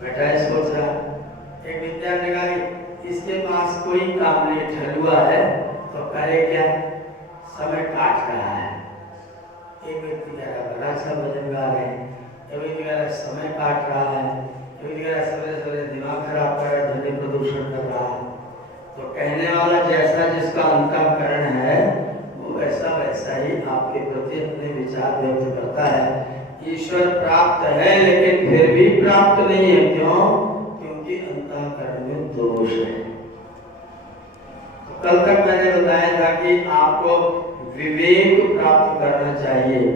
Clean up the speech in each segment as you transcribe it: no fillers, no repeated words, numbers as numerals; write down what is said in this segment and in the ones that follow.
बैठा है सोच रहा, एक विद्यार्थी करेगा इसके पास कोई काम नहीं ठलुआ है तो करे क्या, समय काट रहा है। एक व्यक्ति कह रहा बड़ा सा भजन गा रहे हैं, एक व्यक्ति कह रहा समय काट रहा है, एक व्यक्ति कह रहा सवेरे सवेरे दिमाग खराब कर रहा है, ध्वनि प्रदूषण कर रहा है। तो कहने वाला जैसा जिसका अंतःकरण है वो वैसा वैसा ही आपके प्रति अपने विचार व्यक्त करता है। ईश्वर प्राप्त है लेकिन फिर भी प्राप्त नहीं है, क्यों? क्योंकि अंतःकरण में दोष है। तो कल तक मैंने बताया था कि आपको विवेक प्राप्त करना चाहिए,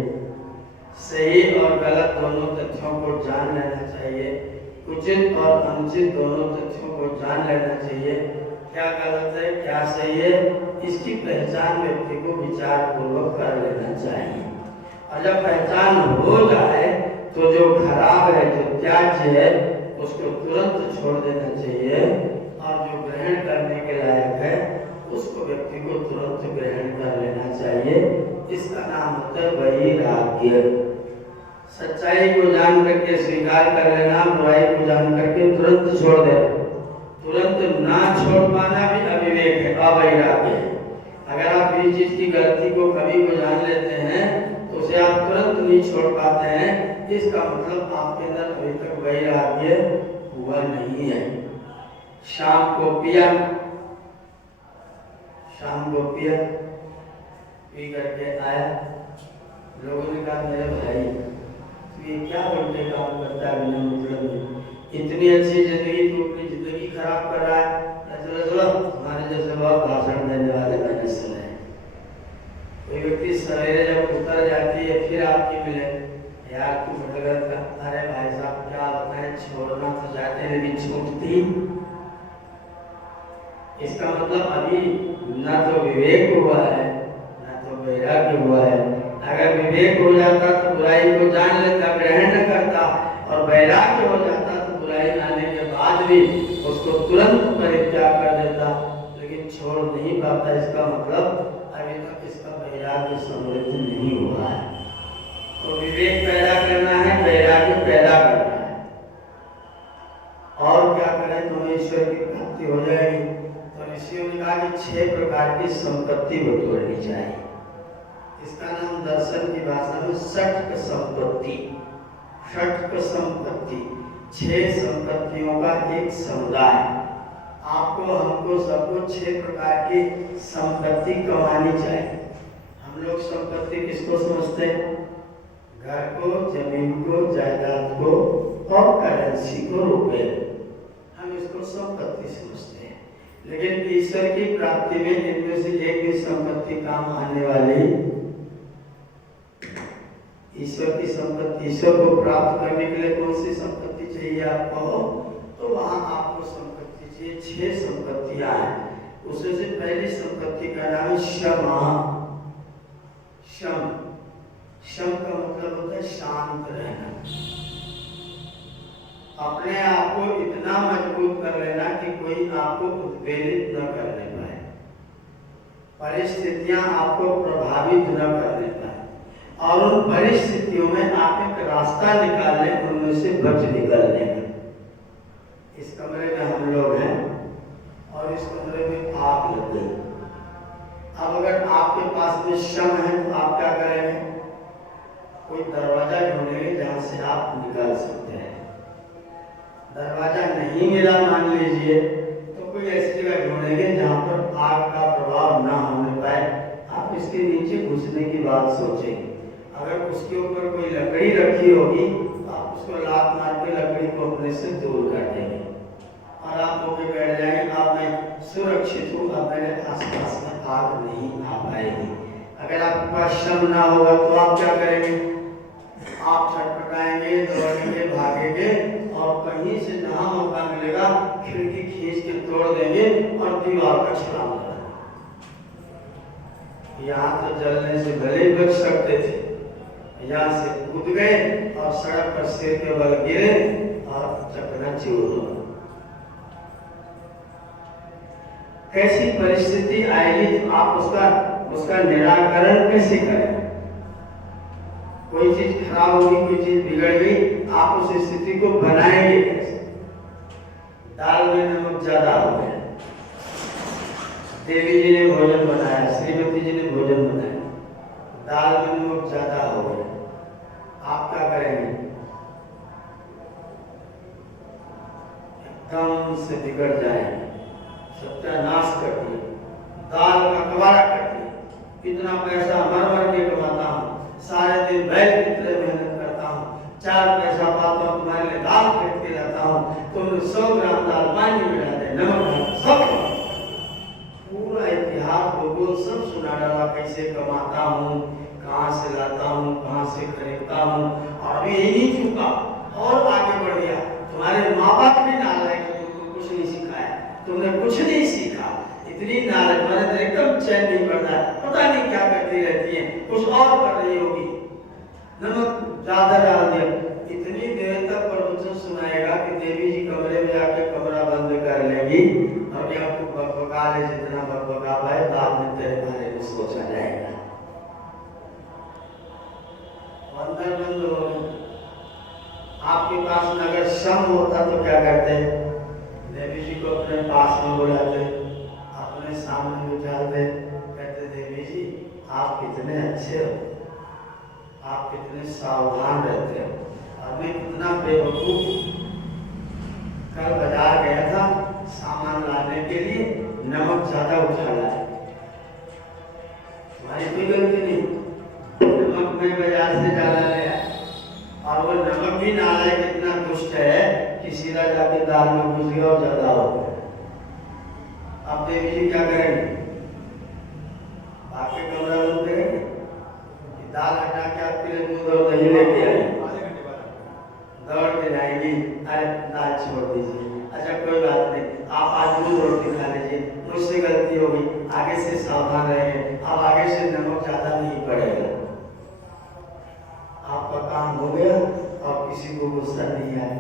सही और गलत दोनों तथ्यों को जान लेना चाहिए, उचित और अनुचित दोनों तथ्यों को जान लेना चाहिए, क्या गलत है क्या सही है, इसकी पहचान व्यक्ति को विचार पूर्वक कर लेना चाहिए। और जब पहचान हो जाए तो जो खराब है, जो त्याज्य है, उसको तुरंत छोड़ देना चाहिए और जो ग्रहण करने के लायक है उसको व्यक्ति को तुरंत ग्रहण कर लेना चाहिए। इसका नाम होता है वैराग्य। सच्चाई को जान करके स्वीकार कर लेना, बुराई को जान करके तुरंत छोड़ देना। तुरंत ना छोड़ पाना भी अविवेक है, अवैराग्य है। अगर आप किसी चीज की गलती को कभी को जान लेते हैं तो उसे आप तुरंत नहीं छोड़ पाते हैं, इसका मतलब आपके अंदर अभी तक वैराग्य हुआ नहीं है। शाम को पिया, पी करके आया, लोगों ने कहा मेरे भाई तू ये क्या उल्टे काम करता है, बिना मतलब में इतनी अच्छी जिंदगी तू अपनी जिंदगी खराब कर रहा है। चलो हमारे जैसे बहुत भाषण देने वाले मैंने सुने हैं। कोई व्यक्ति सवेरे जब उतर जाती है फिर आपकी मिले, यार तू भटक का, अरे भाई साहब क्या बताएं, छोड़ना तो चाहते लेकिन छूटती। इसका मतलब अभी ना तो विवेक हुआ है ना तो वैराग्य हुआ है। अगर विवेक हो जाता तो बुराई को जान लेता, ग्रहण न करता, और वैराग्य हो जाता तो बुराई आने के बाद भी उसको तुरंत परित्याग कर देता, लेकिन छोड़ नहीं पाता। इसका मतलब अभी तक इसका वैराग्य समृद्ध नहीं हुआ है। तो विवेक पैदा करना है, वैराग्य पैदा करना है, और क्या करें तो ईश्वर की प्राप्ति हो जाएगी। तो ऋषियों ने कहा कि 6 प्रकार की संपत्ति बटोरनी चाहिए। इसका नाम दर्शन की भाषा में षट्क संपत्ति, षट्क संपत्ति, 6 संपत्तियों का एक समुदाय। आपको हमको सबको 6 प्रकार की संपत्ति कमानी चाहिए। हम लोग संपत्ति किसको समझते हैं? घर को, जमीन को, जायदाद को और करेंसी को, रुपए, हम इसको संपत्ति समझते हैं। लेकिन ईश्वर की प्राप्ति में इनमें से एक भी संपत्ति काम आने वाली, ईश्वर की संपत्ति, ईश्वर को प्राप्त करने के लिए कौन सी संपत्ति चाहिए आपको? तो वहां आपको संपत्ति चाहिए, 6 संपत्तियां हैं। उसमें से पहली संपत्ति का नाम है क्षमा। शम, शम का मतलब होता है शांत रहना, अपने आप को इतना मजबूत कर लेना कि कोई आपको उद्वेलित न करने पाए, परिस्थितियां आपको प्रभावित न करने पाए, और उन परिस्थितियों में आप एक रास्ता निकाल लें, उनमें से बच निकलने का। इस कमरे में हम लोग हैं और इस कमरे में आग लग गई। अब अगर आपके पास में शम है तो आप क्या करेंगे? कोई दरवाजा ढूंढेंगे जहां से आप निकल सकते हैं। दरवाजा नहीं मिला मान लीजिए तो कोई ऐसी जगह ढूंढेंगे जहां पर आग का प्रभाव ना होने पाए। आप इसके नीचे घुसने की बात सोचेंगे। अगर उसके ऊपर कोई लकड़ी रखी होगी तो आप उसको लात मार के लकड़ी को अपने से दूर कर देंगे और आप होके बैठ जाएंगे। आप मैं सुरक्षित हूँ, अब मेरे आसपास में आग नहीं आ पाएगी। अगर आपके पास शम ना होगा तो आप क्या करेंगे? आप छटपटाएंगे, दौड़ेंगे, भागेंगे और कहीं से जहां मौका मिलेगा खिड़की खींच के तोड़ देंगे और दीवार पर छलांग लगाएंगे। यहाँ तो जलने से भले बच सकते थे, यहाँ से कूद गए और सड़क पर सिर के बल गिरे और चकनाचूर हो। कैसी परिस्थिति आएगी तो आप उसका निराकरण कैसे करें? कोई चीज खराब होगी, कोई चीज बिगड़ गई, आप उस स्थिति को बनाएंगे कैसे? दाल में नमक ज्यादा हो गया। देवी जी ने भोजन बनाया, श्रीमती जी ने भोजन बनाया, दाल में नमक ज्यादा हो गया, आप क्या करेंगे? एकदम से बिगड़ जाएंगे, सत्यानाश कर दिए, दाल का कबाड़ा कर दिया। इतना पैसा मर मर के कमाता हूँ, सारे दिन बैल की तरह मेहनत करता हूँ, 4 पैसा पाता हूँ, तुम्हारे लिए दाल खरीद के लाता हूँ, तुमने 100 ग्राम दाल पानी में डाले, नमक डाल, सब पूरा इतिहास भूगोल सब सुना डाला, कैसे कमाता हूँ, कहाँ से लाता हूँ, कहाँ से खरीदता हूँ, और अभी यही नहीं चुका और आगे बढ़ गया। तुम्हारे माँ बाप भी नालायक, तुमको कुछ नहीं सिखाया, तुमने कुछ नहीं सीखा, इतनी नालायक, तुम्हारे अंदर एकदम चैन नहीं पड़ता, पता नहीं क्या करती रहती है, कुछ और कर रही होगी, नमक ज्यादा डाल दिया। इतनी देर तक प्रवचन सुनाएगा कि देवी जी कमरे में जाके कमरा बंद कर लेगी और ये आपको बकबका ले, जितना बकबका पाए, बाद में तेरे बारे में सोचा जाएगा। अंदर बंद हो, आपके पास में अगर सम होता तो क्या करते? देवी जी को अपने पास में बुलाते, अपने सामने बिठाते, कहते देवी जी आप कितने अच्छे हो, आप कितने सावधान रहते हो, और मैं कितना बेवकूफ। कल बाजार गया था सामान लाने के लिए, नमक ज्यादा उठा लाया, तुम्हारी कोई गलती नहीं, नमक मैं बाजार से ज्यादा लाया, और वो नमक भी नालायक इतना दुष्ट है कि सीधा जाके दाल में घुस गया और ज्यादा हो गया। अब देवी जी क्या करेंगे? आपके कमरा बंद करेंगे, दाल हटा के आपके लिए दूध और दही लेके आए, दौड़ के जाएंगी, अरे दाल छोड़ दीजिए, अच्छा कोई बात नहीं, आप आज दूध रोटी खा लीजिए, मुझसे गलती हो गई, आगे से सावधान रहेंगे, अब आगे से नमक ज्यादा नहीं पड़ेगा। आपका काम हो गया और किसी को गुस्सा नहीं आया,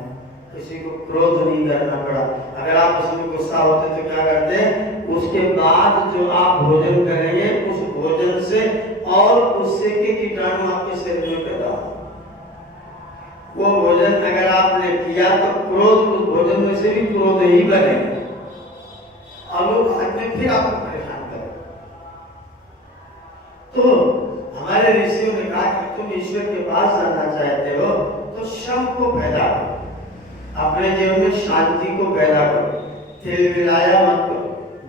किसी को क्रोध नहीं करना पड़ा। अगर आप उसमें गुस्सा होते तो क्या करते? उसके बाद जो आप भोजन करेंगे उस भोजन से और उससे के कीटाणु आपके शरीर में पैदा हो, वो भोजन अगर आपने किया तो क्रोध, उस भोजन में से भी क्रोध ही बनेगा और वो बाद में फिर आपको परेशान करेगा। तो हमारे ऋषियों ने कहा कि तुम ईश्वर के पास जाना चाहते हो तो शम को पैदा करो, अपने जीवन में शांति को पैदा करो, तिलमिलाया मत करो,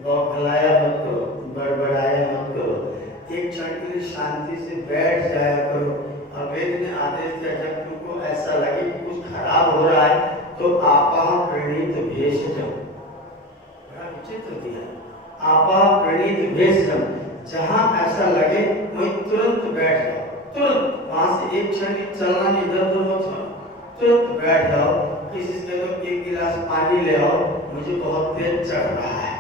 बौखलाया मत करो, बड़बड़ाया मत करो, एक क्षण के लिए शांति से बैठ जाया करो। और वेद ने आदेश दिया जब तुमको ऐसा लगे कि कुछ खराब हो रहा है तो आपा प्रणीत भेषजम, बड़ा विचित्र दिया, आपा प्रणीत भेषजम, जहां ऐसा लगे वहीं तुरंत बैठ जाओ, तुरंत वहां से एक क्षण चलना नहीं, इधर मत हो, तुरंत बैठ जाओ। किसी से कहो 1 गिलास पानी ले आओ, मुझे बहुत तेज चढ़ रहा है,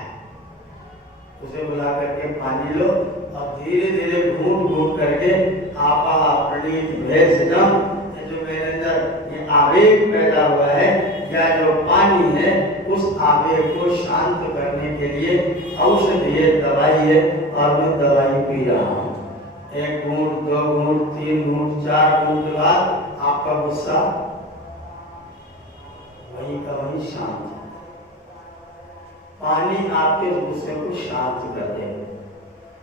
उसे बुला करके पानी लो और धीरे धीरे घूंट घूंट करके आपा प्रणीत भेषजम, जो मेरे अंदर ये आवेग पैदा हुआ है या जो पानी है उस आवेग को शांत करने के लिए औषधि है, दवाई है, और मैं दवाई पी रहा हूँ। 1 घूंट, 2 घूंट, 3 घूंट, 4 घूंट के बाद आपका गुस्सा वहीं का वहीं शांत है। पानी आपके गुस्से को शांत कर देगा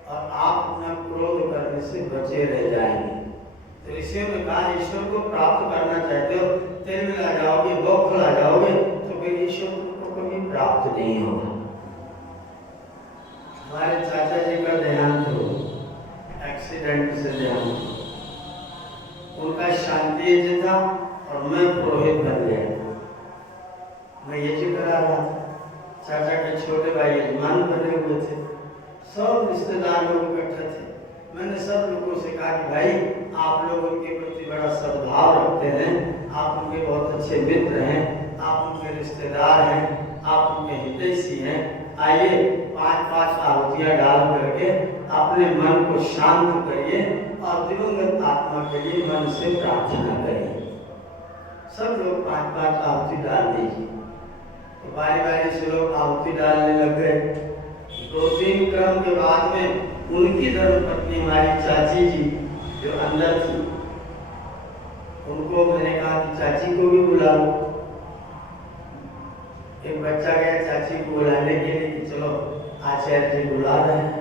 और आप अपना क्रोध करने से बचे रह जाएंगे। तो ऋषियों ने कहा ईश्वर को प्राप्त करना चाहते हो, तेल में ला जाओगे, बौखला जाओगे तो फिर ईश्वर को कभी प्राप्त नहीं होगा। हमारे चाचा जी का देहांत हो, एक्सीडेंट से देहांत, उनका शांति यज्ञ था और मैं पुरोहित बन गया। मैं यज्ञ करा रहा था, चाचा के छोटे भाई यजमान बने हुए थे, सब रिश्तेदार लोग इकट्ठे थे। मैंने सब लोगों से कहा कि भाई आप लोग उनके प्रति बड़ा सद्भाव रखते हैं, आप उनके बहुत अच्छे मित्र हैं, आप उनके रिश्तेदार हैं, आप उनके हितैषी हैं, आइए 5-5 आहुतियाँ डाल करके अपने मन को शांत करिए और दिवंगत आत्मा के लिए मन से प्रार्थना करिए। सब लोग 5-5 आहुति डाल दीजिए। तो बारी बारी से लोग आहुति डालने लग गए। 2-3 क्रम के बाद में उनकी धर्मपत्नी हमारी चाची जी जो अंदर थी, उनको मैंने कहा कि चाची को भी बुला लो। एक बच्चा गया चाची को बुलाने के लिए कि चलो आचार्य जी बुला रहे हैं।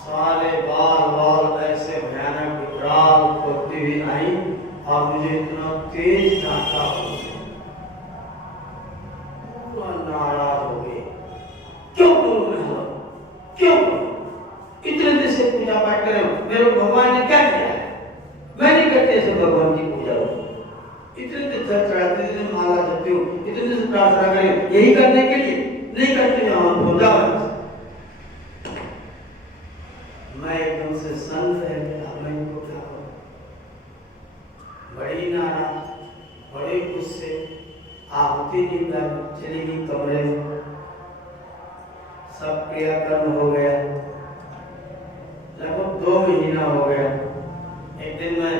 सारे बाल ऐसे भयानक विकराल होती हुई आई और मुझे इतना तेज डांटा, पूरा नाराज हो गए। क्यों बोलूं मैं? क्यों इतने दिन से पूजा पाठ कर रहे हो, मेरे को भगवान ने क्या किया है? मैं नहीं करते ऐसे भगवान की पूजा। इतने दिन तक चढ़ाते, इतने माला जपते हो, इतने दिन से प्रार्थना करे, यही करने के लिए नहीं करते हो जाओ। मैं एकदम से संत है, मैं इनको क्या करूं? बड़ी नाराज, बड़े गुस्से, आहुति निकाल चली गई कमरे में। सब क्रियाकर्म हो गया, लगभग 2 महीना हो गया। एक दिन मैं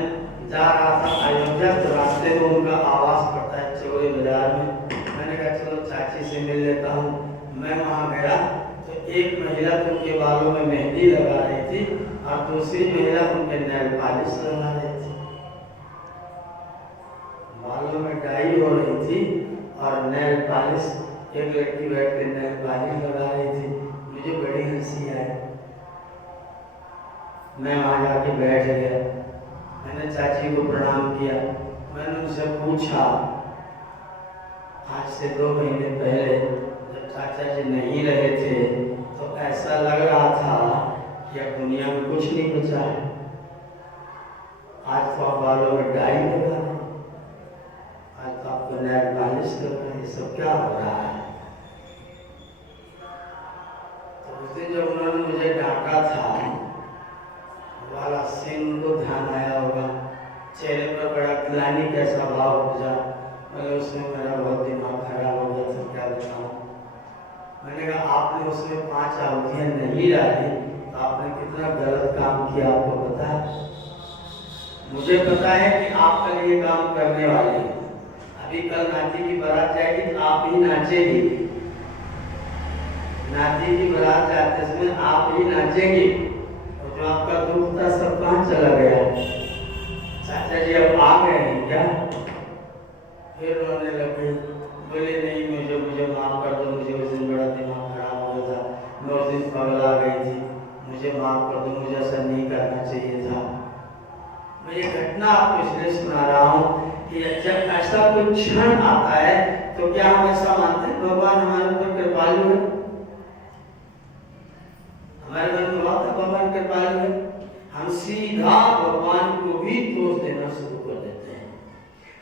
जा रहा था अयोध्या, तो रास्ते में उनका आवास पड़ता है चौरी बाजार में। मैंने कहा चलो चाची से मिल लेता हूँ। मैं वहाँ गया तो एक महिला तो उनके बालों में मेहंदी लगा रही थी और दूसरी महिला उनके नेल पॉलिश लगा रही थी। बालों में डाई हो रही थी और नेल पॉलिश, एक लड़की बैठ के नेल पॉलिश लगा रही थी। मुझे बड़ी हंसी आई। मैं वहाँ जाके बैठ गया, मैंने चाची को प्रणाम किया। मैंने उनसे पूछा, आज से 2 महीने पहले जब चाचा जी नहीं रहे थे तो ऐसा लग रहा था कि अब दुनिया में कुछ नहीं बचा है। आज तो आप बालों में डाई लगा रहे, आज तो आपको नेल पॉलिश लगा रहे, ये सब क्या हो रहा है? तो उस दिन जब उन्होंने मुझे डांटा था, वाला सीन को ध्यान आया होगा, चेहरे पर बड़ा ग्लानि कैसा भाव बुझा। मतलब उसमें मेरा बहुत दिमाग खराब हो गया था, क्या बताऊं। मैंने कहा आपने उसमें 5 आहुतियां नहीं डाली तो आपने कितना गलत काम किया, आपको पता है? मुझे पता है कि आप कल ये काम करने वाले हैं। अभी कल नाती की बारात जाएगी तो आप ही नाचेगी, नाती की बारात जाते समय आप ही नाचेंगे। जो आपका दुख था सब कहाँ चला गया? चाचा जी अब आ गए हैं क्या? फिर रोने लगे, बोले नहीं मुझे माफ कर दो, मुझे उस दिन बड़ा दिमाग खराब हो गया था, मैं उस दिन पगला गई थी, मुझे माफ कर दो, मुझे ऐसा नहीं करना चाहिए था। मैं ये घटना आपको इसलिए सुना रहा हूँ कि जब ऐसा कोई क्षण आता है तो क्या हम ऐसा मानते हैं भगवान हमारे ऊपर कृपालु है? हमारे मन में बात है भगवान कृपालु है, हम सीधा भगवान को भी दोष देना शुरू कर देते हैं।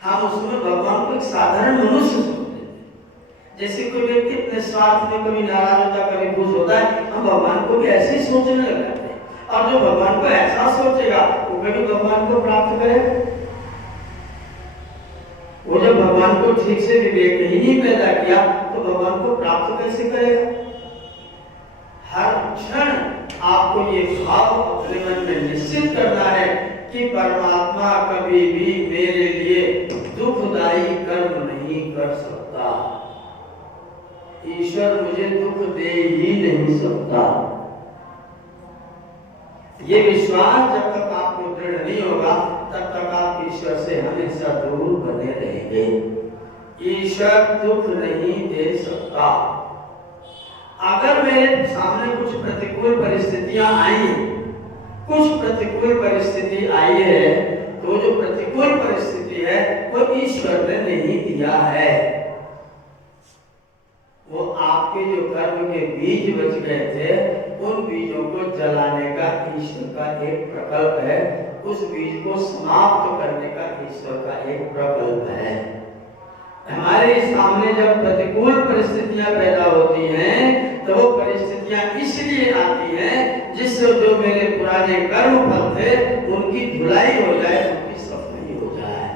हम उसमें भगवान को एक साधारण मनुष्य समझ लेते हैं। जैसे कोई व्यक्ति अपने स्वार्थ में कभी नाराज होता, कभी खुश होता है, हम भगवान को भी ऐसे ही सोचने लग जाते हैं। और जो भगवान को ऐसा सोचेगा वो कभी भगवान को प्राप्त करेगा? वो जब भगवान को ठीक से विवेक ही नहीं पैदा किया तो भगवान को प्राप्त कैसे करेगा? हर क्षण आपको ये भाव अपने मन में निश्चित करना है कि परमात्मा कभी भी मेरे लिए दुखदायी कर्म नहीं कर सकता, ईश्वर मुझे दुख दे ही नहीं सकता। ये विश्वास जब तक आपको दृढ़ नहीं होगा तब तक आप ईश्वर से हमेशा दूर बने रहेंगे। ईश्वर दुख नहीं दे सकता। अगर मेरे सामने कुछ प्रतिकूल परिस्थितियां आई, कुछ प्रतिकूल परिस्थिति आई है, तो जो प्रतिकूल परिस्थिति है वो ईश्वर ने नहीं दिया है। वो आपके जो कर्म के बीज बच गए थे, उन बीजों को जलाने का ईश्वर का एक प्रकल्प है, उस बीज को समाप्त करने का ईश्वर का एक प्रकल्प है। हमारे सामने जब प्रतिकूल परिस्थितियां पैदा होती हैं तो वो परिस्थितियां इसलिए आती हैं जिससे जो मेरे पुराने कर्म फल थे उनकी धुलाई हो जाए, उनकी सफाई हो जाए।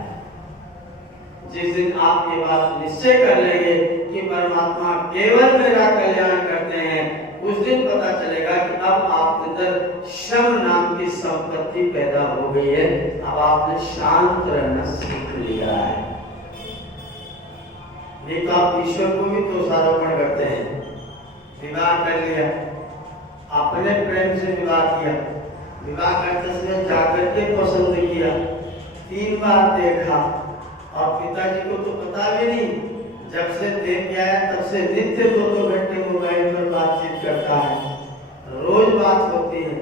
जिस दिन आप ये बात निश्चय कर लेंगे कि परमात्मा केवल मेरा कल्याण करते हैं, उस दिन पता चलेगा कि अब आपके अंदर श्रम नाम की संपत्ति पैदा हो गई है। अब आपने शांत रहना सीख लिया है। नहीं तो आप ईश्वर को भी दोषारोपण करते हैं। विवाह कर लिया, अपने प्रेम से विवाह किया, विवाह करते समय जाकर के पसंद किया, 3 बार देखा और पिताजी को तो पता भी नहीं, जब से देख के आया तब से नित्य 2-2 घंटे मोबाइल पर बातचीत करता है, रोज बात होती है।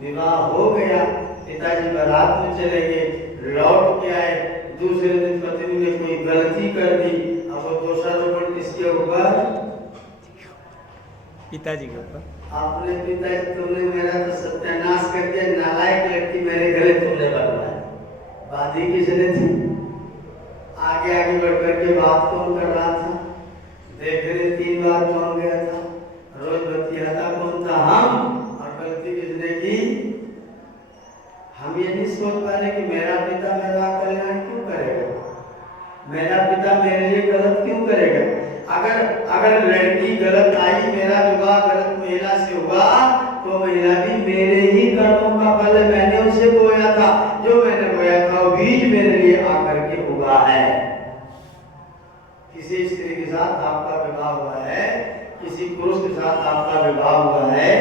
विवाह हो गया, पिताजी बारात में चले गए, लौट के आए, दूसरे दिन पत्नी ने कोई गलती कर दी, अब वो दोषारोपण किसके ऊपर? पिताजी के ऊपर। आपने पिताजी, तुमने मेरा तो सत्यानाश कर दिया, नालायक लड़की मेरे घरे तुमने बनवाया। बाधी किसने थी? आगे आगे बढ़ करके बात कौन कर रहा था? देखने 3 बार कौन गया था? रोज बतियाता कौन था? हम। और गलती किसने की? हम ये नहीं सोच पा रहे कि मेरा पिता मेरा कल्याण क्यों करेगा, मेरा पिता मेरे लिए गलत क्यों करेगा। अगर लड़की गलत आई, मेरा विवाह गलत महिला से हुआ, तो महिला भी मेरे ही कर्मों का फल है। मैंने उसे बोया था, जो मैंने बोया था वो बीज मेरे लिए आकर के उगा है। किसी स्त्री के साथ आपका विवाह हुआ है, किसी पुरुष के साथ आपका विवाह हुआ है,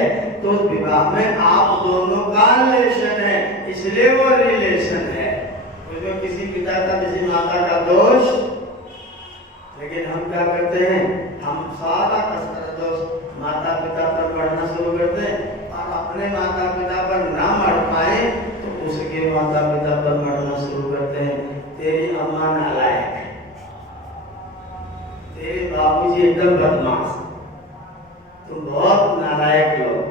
तो उस विवाह में आप दोनों का रिलेशन है, इसलिए वो रिलेशन है। उसमें किसी पिता का किसी माता का दोष, लेकिन हम क्या करते हैं? हम सारा कसर दोष माता पिता पर पढ़ना शुरू करते हैं, और अपने माता पिता पर ना मर पाए तो उसके माता पिता पर मरना शुरू करते हैं। तेरी अम्मा नालायक है, तेरे बाबूजी एकदम बदमाश, तुम बहुत नालायक लोग,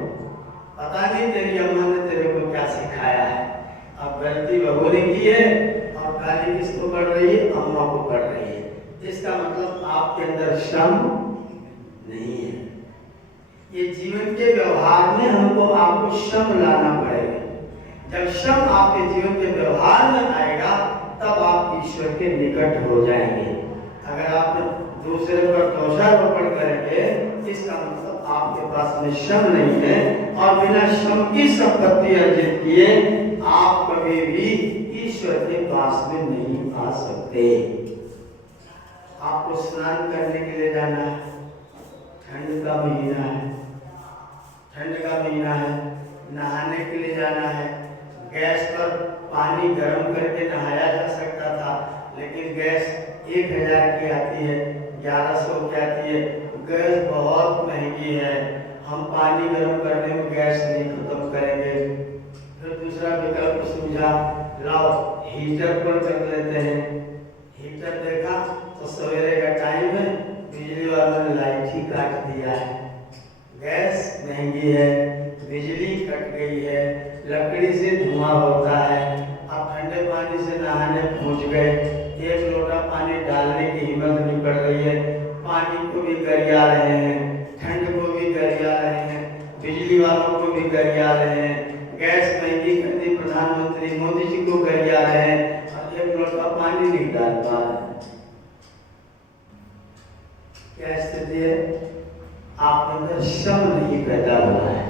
पता नहीं तेरी अम्मा ने तेरे को क्या सिखाया है। अब गलती बहू ने की है और गाली किसको पड़ रही है? अम्मा को पड़ रही है। इसका मतलब आपके अंदर श्रम नहीं है। ये जीवन के व्यवहार में हमको आपको श्रम लाना पड़ेगा। जब श्रम आपके जीवन के व्यवहार में आएगा, तब आप ईश्वर के निकट हो जाएंगे। अगर आप दूसरे पर दोषारोपण करेंगे, इसका मतलब आपके पास में श्रम नहीं है, और बिना श्रम की संपत्ति अर्जित किए आप कभी भी ईश्वर के पास में नहीं आ सकते। आपको स्नान करने के लिए जाना है, ठंड का महीना है, ठंड का महीना है, नहाने के लिए जाना है। गैस पर पानी गर्म करके नहाया जा सकता था, लेकिन गैस 1000 की आती है, 1100 की आती है। गैस बहुत महंगी है, हम पानी गर्म करने में गैस नहीं खत्म करेंगे। फिर दूसरा विकल्प सूझा, लाओ हीटर पर कर लेते हैं। हीटर देखा तो सवेरे का टाइम है, बिजली वालों ने लाइट ही काट दिया है। गैस महंगी है, बिजली कट गई है, लकड़ी से धुआं होता है। अब ठंडे पानी से नहाने पहुंच गए, 1 लोटा पानी डालने की हिम्मत नहीं पड़ रही है, पानी को भी गरिया रहे हैं, ठंड को भी गरिया रहे हैं, बिजली वालों को भी गरिया रहे हैं, गैस महंगी कर दी प्रधानमंत्री मोदी जी को गरिया रहे हैं, और 1 लोटा पानी नहीं डाल पा रहे। क्या स्थिति है? आपके अंदर श्रम नहीं पैदा हुआ है।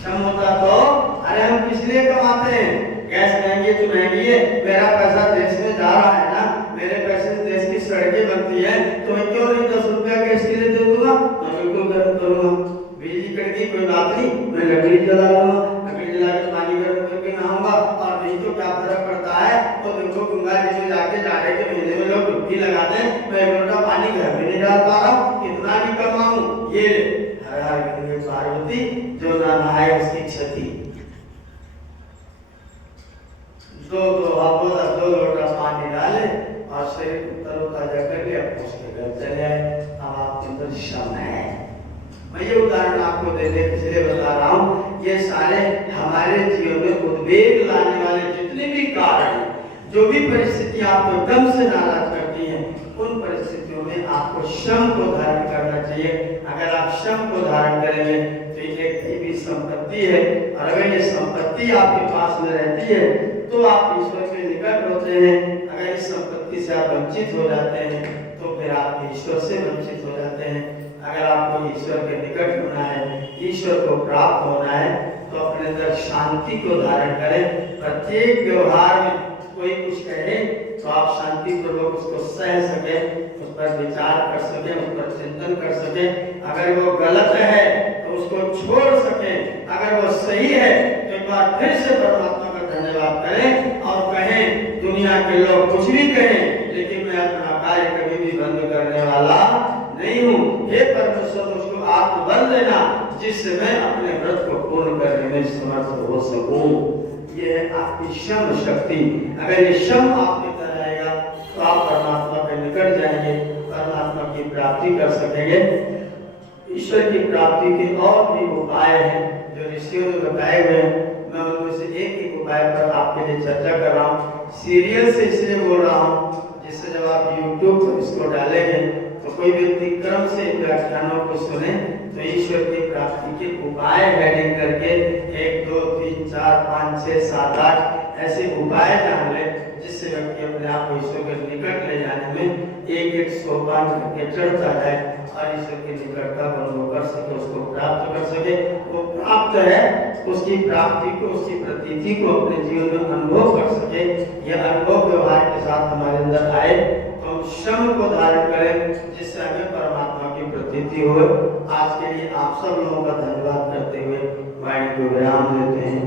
श्रम होता तो, अरे हम किस लिए कमाते हैं? गैस महंगी तो महंगी है, मेरा पैसा देश में जा रहा है ना, मेरे पैसे से देश की सड़कें बनती है, तो मैं क्यों नहीं 10 रुपया गैस के लिए दे दूंगा? मैं बिल्कुल गर्म करूंगा। बिजली कट गई कोई बात नहीं, मैं लकड़ी जला लूंगा, लकड़ी जला के पानी गर्म करके नहाऊंगा, और नहीं तो क्या फर्क पड़ता है? तो देखो गंगा जी में जाके जाड़े के महीने में लोग डुबकी लगाते हैं, मैं 1 लोटा पानी घर में नहीं डाल पा रहा हूँ, कितना भी कमाऊं। ये हर हर गंगे पार्वती, जो ना नहाए उसकी क्षति। 2 लोटा पानी डाले और शरीर को तरोताजा कर लिया, उसके घर चले आए। अब आपके अंदर श्रम है। मैं ये उदाहरण आपको देने इसलिए बता रहा हूँ, ये सारे हमारे जीवन में उद्वेग लाने वाले जितने भी कारण हैं, जो भी परिस्थिति आपको एकदम से नाराज करती है, उन परिस्थितियों में आपको श्रम को धारण करना चाहिए। अगर आप श्रम को धारण करेंगे तो एक दैवी संपत्ति है, और अगर ये संपत्ति आपके पास में रहती है तो आप ईश्वर के निकट होते हैं। अगर इस संपत्ति से आप वंचित हो जाते हैं तो फिर आप ईश्वर से वंचित हो जाते हैं। अगर आपको ईश्वर के निकट होना है, ईश्वर को प्राप्त होना है, तो अपने अंदर शांति को धारण करें। प्रत्येक व्यवहार में कोई कुछ कहे तो आप शांति पूर्वक उसको सह सके, उस पर विचार कर सके, उस पर चिंतन कर सके। अगर वो गलत है तो उसको छोड़ सके, अगर वो सही है तो एक बार फिर से परमात्मा का धन्यवाद करें और कहें, दुनिया के लोग कुछ भी कहें, लेकिन मैं अपना कार्य कभी भी बंद करने वाला नहीं हूँ। हे परमेश्वर, मुझको आत्मबल देना जिससे मैं अपने व्रत को पूर्ण करने में समर्थ हो सकूं। ये है आपकी श्रम शक्ति। अगर ये श्रम आप में रहेगा तो आप परमात्मा के निकट जाएंगे, परमात्मा की प्राप्ति कर सकेंगे। ईश्वर की प्राप्ति के और भी उपाय हैं जो ऋषियों ने बताए हुए हैं। मैं उनमें से एक उपाय पर आपके लिए चर्चा कर रहा हूँ। सीरियल से इसलिए बोल रहा हूँ जिससे जब आप YouTube पर इसको डालेंगे तो कोई व्यक्ति क्रम से इन व्याख्यानों को सुने तो ईश्वर की प्राप्ति के उपाय हेडिंग करके 1 2 3 4 5 6 7 8 ऐसे उपाय जान ले जिससे व्यक्ति अपने आप को ईश्वर के निकट ले जाने में एक एक सोपान करके चढ़ता जाए और ईश्वर की निकटता को अनुभव कर सके, उसको प्राप्त कर सके। वो प्राप्त है, उसकी प्राप्ति को, उसकी प्रतीति को अपने जीवन में अनुभव कर सके। यह अनुभव व्यवहार के साथ हमारे अंदर आए तो हम श्रम को धारण करें जिससे हमें परमात्मा की प्रतीति हो। आज के लिए आप सब लोगों का धन्यवाद करते हुए वाणी को विराम देते हैं।